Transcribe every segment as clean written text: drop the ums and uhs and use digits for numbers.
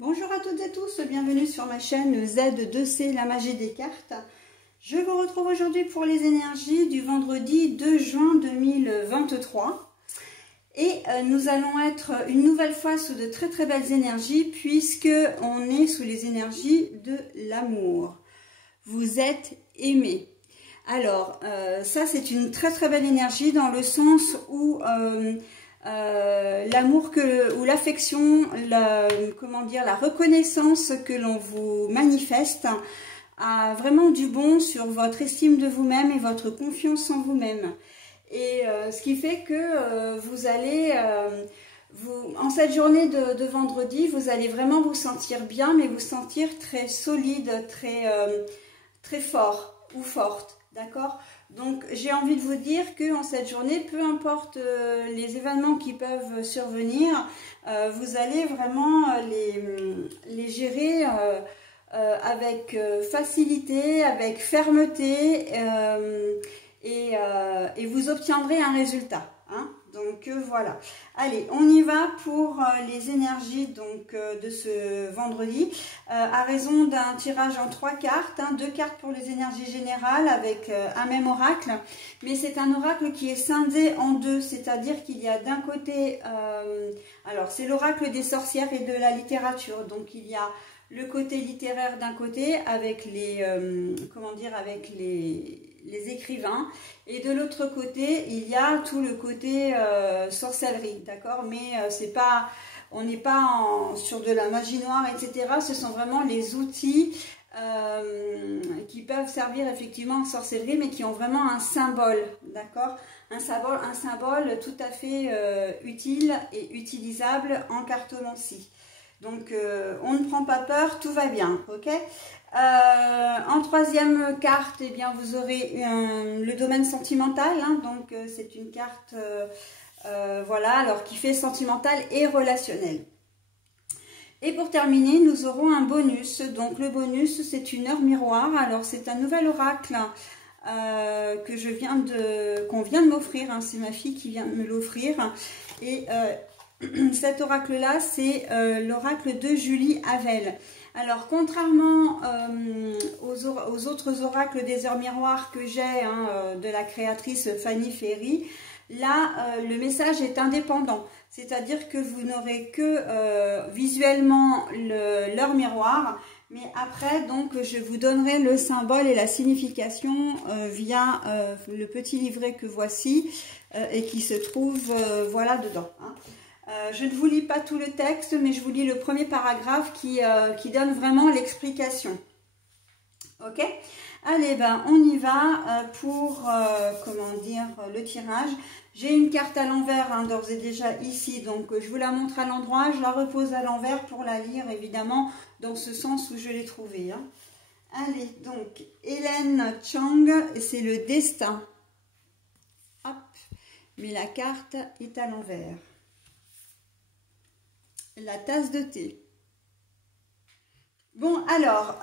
Bonjour à toutes et tous, bienvenue sur ma chaîne Z2C, la magie des cartes. Je vous retrouve aujourd'hui pour les énergies du vendredi 2 juin 2023. Et nous allons être une nouvelle fois sous de très belles énergies puisque on est sous les énergies de l'amour. Vous êtes aimé. Alors, ça c'est une très belle énergie dans le sens où... l'amour ou l'affection, la reconnaissance que l'on vous manifeste a vraiment du bon sur votre estime de vous-même et votre confiance en vous-même. Et ce qui fait que vous allez, en cette journée de vendredi, vous allez vraiment vous sentir bien, mais vous sentir très solide, très fort ou forte, d'accord ? Donc j'ai envie de vous dire que en cette journée, peu importe les événements qui peuvent survenir, vous allez vraiment les gérer avec facilité, avec fermeté et vous obtiendrez un résultat. Hein? Donc voilà. Allez, on y va pour les énergies donc de ce vendredi. À raison d'un tirage en 3 cartes, hein, 2 cartes pour les énergies générales avec un même oracle. Mais c'est un oracle qui est scindé en deux, c'est-à-dire qu'il y a d'un côté, alors c'est l'oracle des sorcières et de la littérature. Donc il y a le côté littéraire d'un côté avec les, avec les écrivains, et de l'autre côté il y a tout le côté sorcellerie, d'accord, mais c'est pas, on n'est pas sur de la magie noire, etc. Ce sont vraiment les outils qui peuvent servir effectivement en sorcellerie, mais qui ont vraiment un symbole, d'accord, un symbole tout à fait utile et utilisable en cartomancie. Donc on ne prend pas peur, tout va bien, ok. En troisième carte, eh bien, vous aurez le domaine sentimental, hein, donc c'est une carte voilà, alors qui fait sentimental et relationnel. Et pour terminer, nous aurons un bonus. Donc le bonus, c'est une heure miroir. Alors c'est un nouvel oracle qu'on vient de m'offrir, hein, c'est ma fille qui vient de me l'offrir. Et cet oracle-là, c'est l'oracle de Julie Havel. Alors, contrairement aux autres oracles des heures miroirs que j'ai, hein, de la créatrice Fanny Ferry, là, le message est indépendant. C'est-à-dire que vous n'aurez que visuellement l'heure miroir, mais après, donc, je vous donnerai le symbole et la signification via le petit livret que voici et qui se trouve, voilà, dedans, hein. Je ne vous lis pas tout le texte, mais je vous lis le premier paragraphe qui donne vraiment l'explication. Ok? Allez, ben on y va pour, le tirage. J'ai une carte à l'envers, hein, d'ores et déjà ici, donc je vous la montre à l'endroit, je la repose à l'envers pour la lire, évidemment, dans ce sens où je l'ai trouvée. Hein. Allez, donc, Hélène Chang, c'est le destin. Hop, mais la carte est à l'envers. La tasse de thé. Bon, alors,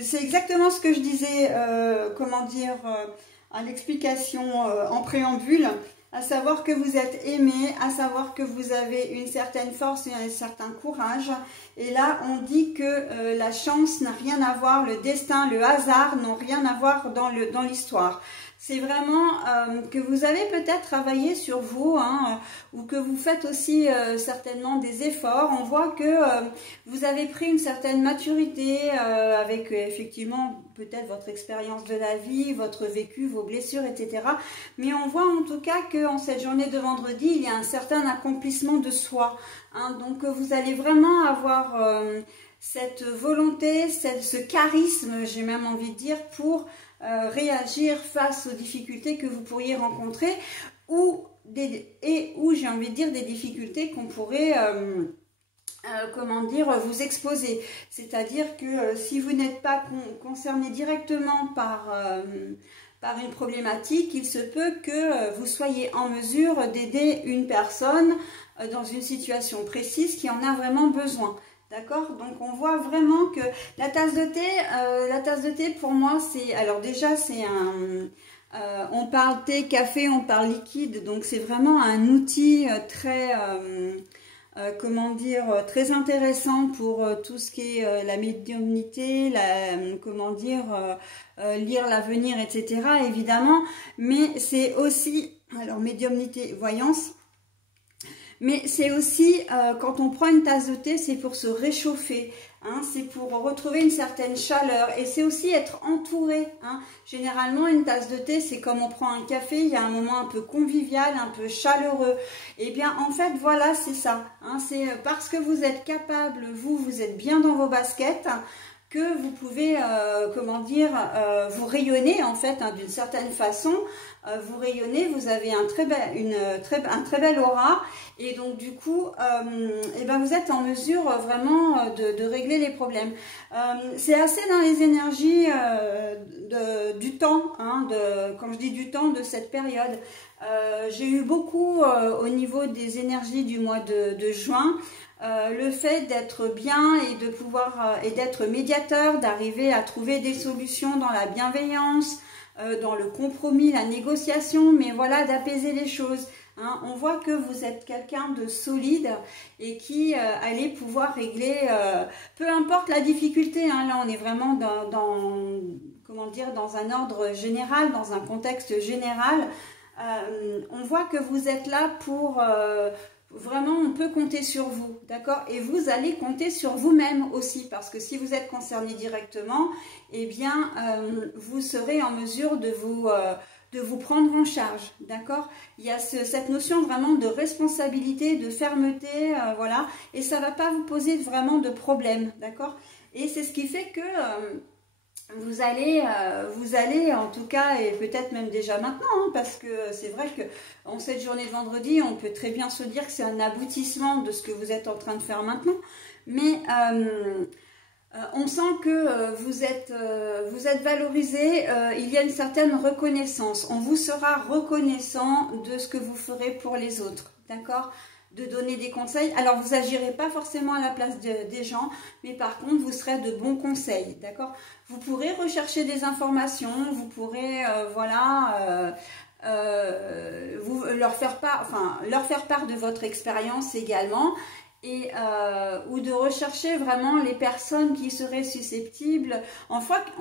c'est exactement ce que je disais, à l'explication en préambule, à savoir que vous êtes aimé, à savoir que vous avez une certaine force et un certain courage. Et là, on dit que la chance n'a rien à voir, le destin, le hasard n'ont rien à voir dans l'histoire. C'est vraiment que vous avez peut-être travaillé sur vous, hein, ou que vous faites aussi certainement des efforts. On voit que vous avez pris une certaine maturité avec effectivement peut-être votre expérience de la vie, votre vécu, vos blessures, etc. Mais on voit en tout cas qu'en cette journée de vendredi, il y a un certain accomplissement de soi. Hein, donc vous allez vraiment avoir cette volonté, ce charisme, j'ai même envie de dire, pour réagir face aux difficultés que vous pourriez rencontrer ou j'ai envie de dire des difficultés qu'on pourrait vous exposer. C'est-à-dire que si vous n'êtes pas concerné directement par une problématique, il se peut que vous soyez en mesure d'aider une personne dans une situation précise qui en a vraiment besoin. D'accord? Donc on voit vraiment que la tasse de thé pour moi c'est, alors déjà c'est on parle thé, café, on parle liquide, donc c'est vraiment un outil très comment dire, très intéressant pour tout ce qui est la médiumnité, comment dire, lire l'avenir, etc. évidemment, mais c'est aussi, alors médiumnité, voyance, mais c'est aussi, quand on prend une tasse de thé, c'est pour se réchauffer, hein, c'est pour retrouver une certaine chaleur, et c'est aussi être entouré, hein. Généralement, une tasse de thé, c'est comme on prend un café, il y a un moment un peu convivial, un peu chaleureux. Et bien, en fait, voilà, c'est ça, hein, c'est parce que vous êtes capable, vous êtes bien dans vos baskets, que vous pouvez, comment dire, vous rayonner en fait, hein, d'une certaine façon, vous rayonnez, vous avez un très bel aura, et donc du coup, et ben vous êtes en mesure vraiment de régler les problèmes. C'est assez dans les énergies du temps, hein, quand je dis du temps, de cette période. J'ai eu beaucoup au niveau des énergies du mois de juin. Le fait d'être bien et de pouvoir et d'être médiateur, d'arriver à trouver des solutions dans la bienveillance, dans le compromis, la négociation, mais voilà, d'apaiser les choses. Hein. On voit que vous êtes quelqu'un de solide et qui allait pouvoir régler, peu importe la difficulté, hein, là on est vraiment comment dire, dans un ordre général, dans un contexte général. On voit que vous êtes là pour... vraiment, on peut compter sur vous, d'accord? Et vous allez compter sur vous-même aussi, parce que si vous êtes concerné directement, eh bien, vous serez en mesure de vous prendre en charge, d'accord? Il y a cette notion vraiment de responsabilité, de fermeté, voilà, et ça ne va pas vous poser vraiment de problème, d'accord? Et c'est ce qui fait que... vous allez en tout cas, et peut-être même déjà maintenant, hein, parce que c'est vrai que en cette journée de vendredi, on peut très bien se dire que c'est un aboutissement de ce que vous êtes en train de faire maintenant, mais on sent que vous êtes valorisé, il y a une certaine reconnaissance, on vous sera reconnaissant de ce que vous ferez pour les autres, d'accord ? De donner des conseils. Alors, vous n'agirez pas forcément à la place des gens, mais par contre, vous serez de bons conseils, d'accord? Vous pourrez rechercher des informations, vous pourrez, voilà, leur faire part de votre expérience également, et ou de rechercher vraiment les personnes qui seraient susceptibles. On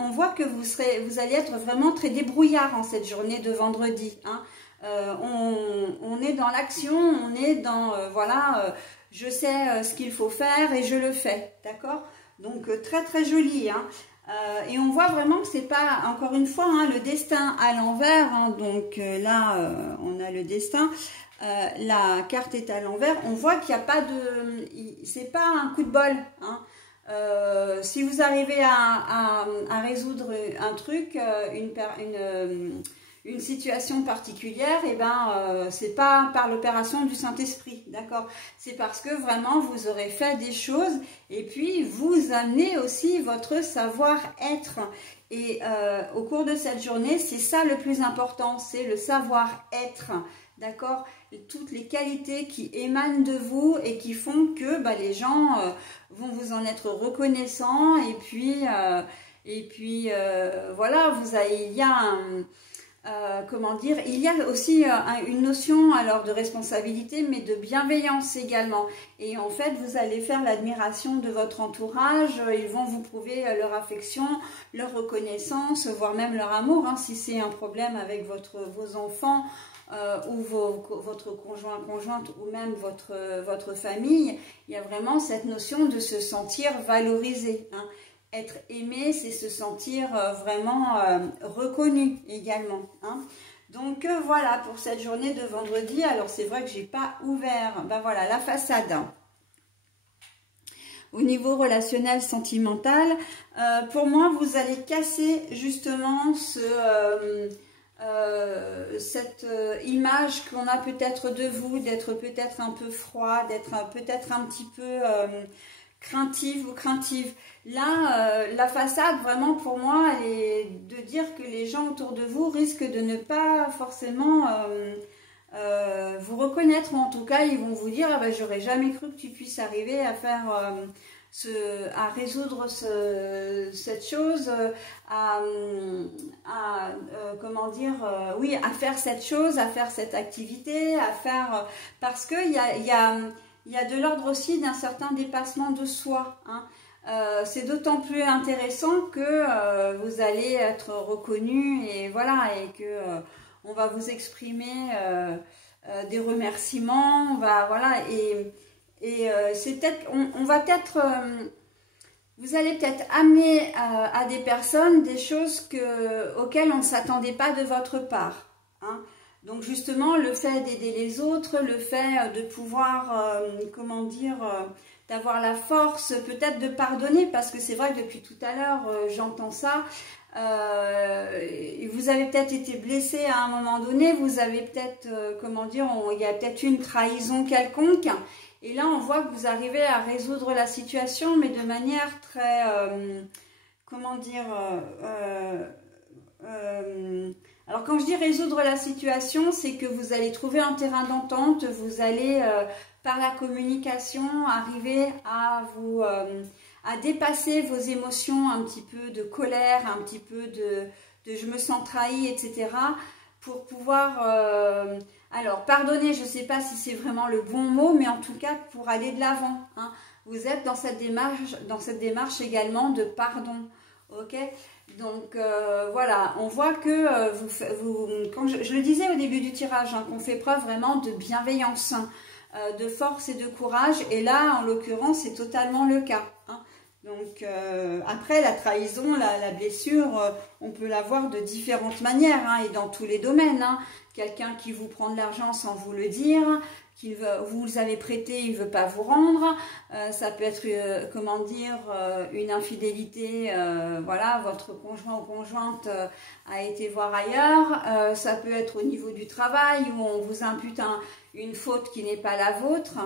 voit que vous allez être vraiment très débrouillard en cette journée de vendredi, hein. On est dans l'action, on est dans, voilà, je sais ce qu'il faut faire et je le fais, d'accord? Donc, très très joli, hein. Et on voit vraiment que c'est pas, encore une fois, hein, le destin à l'envers, hein. Donc là, on a le destin, la carte est à l'envers, on voit qu'il n'y a pas de... c'est pas un coup de bol, hein. Si vous arrivez à résoudre un truc, une situation particulière, et ben c'est pas par l'opération du Saint-Esprit, d'accord? C'est parce que vraiment vous aurez fait des choses et puis vous amenez aussi votre savoir-être. Et au cours de cette journée, c'est ça le plus important, c'est le savoir-être, d'accord? Toutes les qualités qui émanent de vous et qui font que bah, les gens vont vous en être reconnaissants. Et puis voilà, il y a comment dire, il y a aussi une notion alors de responsabilité, mais de bienveillance également. Et en fait, vous allez faire l'admiration de votre entourage, ils vont vous prouver leur affection, leur reconnaissance, voire même leur amour, hein, si c'est un problème avec vos enfants ou votre conjointe ou même votre famille. Il y a vraiment cette notion de se sentir valorisé, hein. Être aimé, c'est se sentir vraiment reconnu également, hein. Donc voilà pour cette journée de vendredi. Alors c'est vrai que j'ai pas ouvert, ben voilà, la façade, hein. Au niveau relationnel, sentimental, pour moi vous allez casser justement cette image qu'on a peut-être de vous, d'être peut-être un peu froid, d'être peut-être un petit peu craintive ou craintive. Là, la façade, vraiment, pour moi, elle est de dire que les gens autour de vous risquent de ne pas forcément vous reconnaître, ou en tout cas, ils vont vous dire, ah ben, j'aurais jamais cru que tu puisses arriver à faire à résoudre cette chose, comment dire, oui, à faire cette chose, à faire cette activité, à faire, parce que il y a il y a de l'ordre aussi d'un certain dépassement de soi. Hein. C'est d'autant plus intéressant que vous allez être reconnu et voilà, et que on va vous exprimer des remerciements, on va voilà, et c'est peut-être, on va peut-être, vous allez peut-être amener à des personnes des choses auxquelles on ne s'attendait pas de votre part. Hein. Donc justement, le fait d'aider les autres, le fait de pouvoir, comment dire, d'avoir la force peut-être de pardonner, parce que c'est vrai que depuis tout à l'heure, j'entends ça. Vous avez peut-être été blessé à un moment donné, vous avez peut-être, comment dire, il y a peut-être une trahison quelconque. Et là, on voit que vous arrivez à résoudre la situation, mais de manière très, comment dire, alors quand je dis résoudre la situation, c'est que vous allez trouver un terrain d'entente, vous allez par la communication arriver à vous à dépasser vos émotions un petit peu de colère, un petit peu de je me sens trahi, etc. pour pouvoir alors pardonner, je ne sais pas si c'est vraiment le bon mot, mais en tout cas pour aller de l'avant. Hein. Vous êtes dans cette démarche également de pardon. Ok, donc voilà, on voit que comme je le disais au début du tirage, hein, qu'on fait preuve vraiment de bienveillance, de force et de courage. Et là, en l'occurrence, c'est totalement le cas. Hein. Donc après, la trahison, la blessure, on peut la voir de différentes manières hein, et dans tous les domaines. Hein. Quelqu'un qui vous prend de l'argent sans vous le dire, vous avez prêté, il ne veut pas vous rendre. Ça peut être, comment dire, une infidélité. Voilà, votre conjoint ou conjointe a été voir ailleurs. Ça peut être au niveau du travail où on vous impute une faute qui n'est pas la vôtre,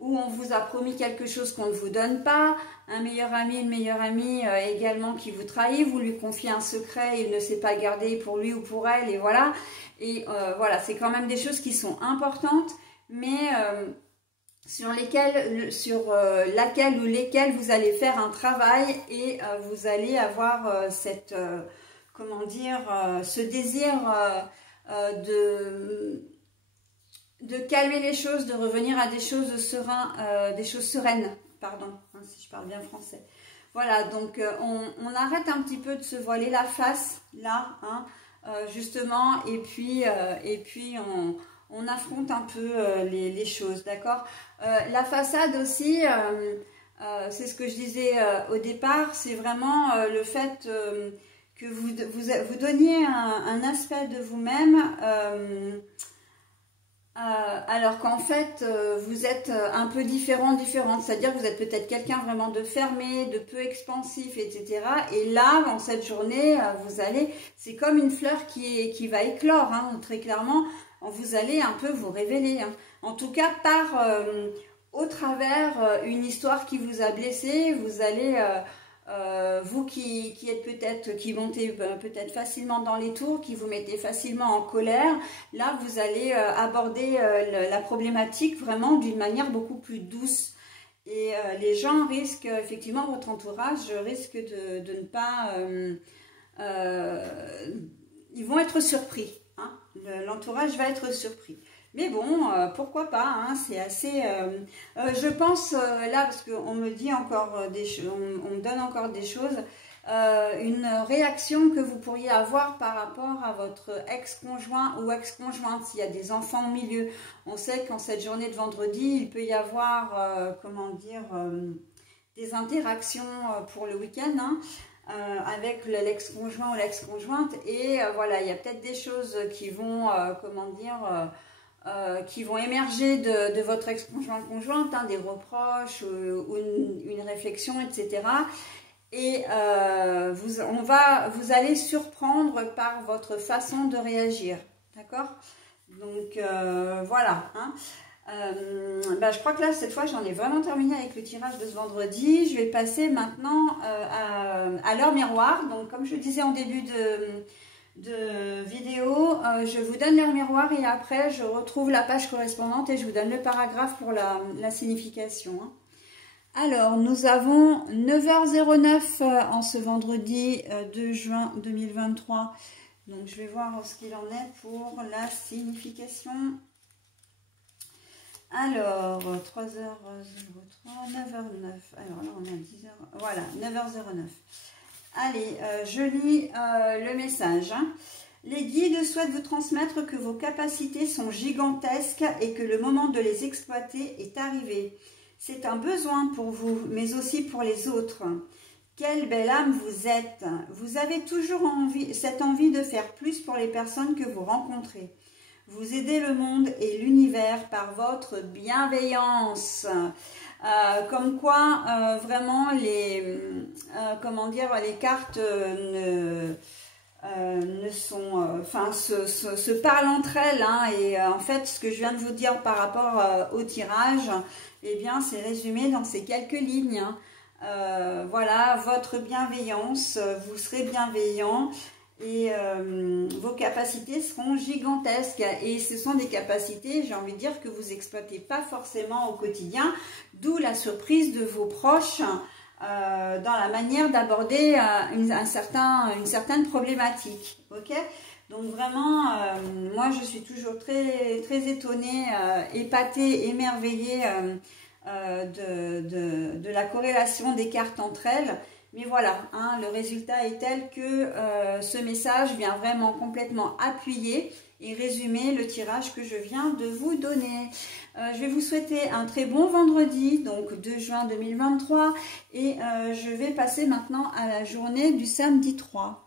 où on vous a promis quelque chose qu'on ne vous donne pas. Un meilleur ami, une meilleure amie également qui vous trahit, vous lui confiez un secret, il ne sait pas garder pour lui ou pour elle, et voilà. Et voilà, c'est quand même des choses qui sont importantes, mais sur laquelle ou lesquelles vous allez faire un travail et vous allez avoir cette, comment dire, ce désir de calmer les choses, de revenir à des choses sereines, pardon, hein, si je parle bien français. Voilà, donc on arrête un petit peu de se voiler la face, là, hein, justement, et puis on affronte un peu les choses, d'accord. La façade aussi, c'est ce que je disais au départ, c'est vraiment le fait que vous donniez un aspect de vous-même, alors qu'en fait, vous êtes un peu différente, c'est-à-dire que vous êtes peut-être quelqu'un vraiment de fermé, de peu expansif, etc. Et là, dans cette journée, vous allez, c'est comme une fleur qui va éclore, hein, très clairement, vous allez un peu vous révéler. Hein. En tout cas, au travers une histoire qui vous a blessé, vous allez... vous qui êtes peut-être, qui montez peut-être facilement dans les tours, qui vous mettez facilement en colère, là vous allez aborder la problématique vraiment d'une manière beaucoup plus douce. Et les gens risquent, effectivement, votre entourage risque de ne pas... ils vont être surpris. Hein, l'entourage va être surpris. Mais bon, pourquoi pas, hein, c'est assez... je pense, là, parce qu'on me dit encore des choses, on me donne encore des choses, une réaction que vous pourriez avoir par rapport à votre ex-conjoint ou ex-conjointe, s'il y a des enfants au milieu. On sait qu'en cette journée de vendredi, il peut y avoir, comment dire, des interactions pour le week-end, hein, avec l'ex-conjoint ou l'ex-conjointe. Et voilà, il y a peut-être des choses qui vont, comment dire... qui vont émerger de votre ex-conjoint-conjointe, hein, des reproches ou une réflexion, etc. Et vous allez surprendre par votre façon de réagir, d'accord? Donc voilà. Hein. Je crois que là, cette fois, j'en ai vraiment terminé avec le tirage de ce vendredi. Je vais passer maintenant à l'heure miroir. Donc, comme je le disais en début de vidéo, je vous donne l'heure miroir et après je retrouve la page correspondante et je vous donne le paragraphe pour la signification. Hein. Alors, nous avons 9h09 en ce vendredi 2 juin 2023. Donc, je vais voir ce qu'il en est pour la signification. Alors, 3h03, 9h09. Alors là, on est à 10h. Voilà, 9h09. Allez, je lis le message. Les guides souhaitent vous transmettre que vos capacités sont gigantesques et que le moment de les exploiter est arrivé. C'est un besoin pour vous, mais aussi pour les autres. Quelle belle âme vous êtes! Vous avez toujours cette envie de faire plus pour les personnes que vous rencontrez. Vous aidez le monde et l'univers par votre bienveillance. Comme quoi, vraiment, les cartes se parlent entre elles. Hein, et en fait, ce que je viens de vous dire par rapport au tirage, eh bien, c'est résumé dans ces quelques lignes. Hein. Voilà, votre bienveillance, vous serez bienveillant. Et vos capacités seront gigantesques et ce sont des capacités, j'ai envie de dire, que vous exploitez pas forcément au quotidien, d'où la surprise de vos proches dans la manière d'aborder une certaine problématique. Ok, donc vraiment, moi je suis toujours très, très étonnée, épatée, émerveillée de la corrélation des cartes entre elles. Mais voilà, hein, le résultat est tel que ce message vient vraiment complètement appuyer et résumer le tirage que je viens de vous donner. Je vais vous souhaiter un très bon vendredi, donc 2 juin 2023. Et je vais passer maintenant à la journée du samedi 3.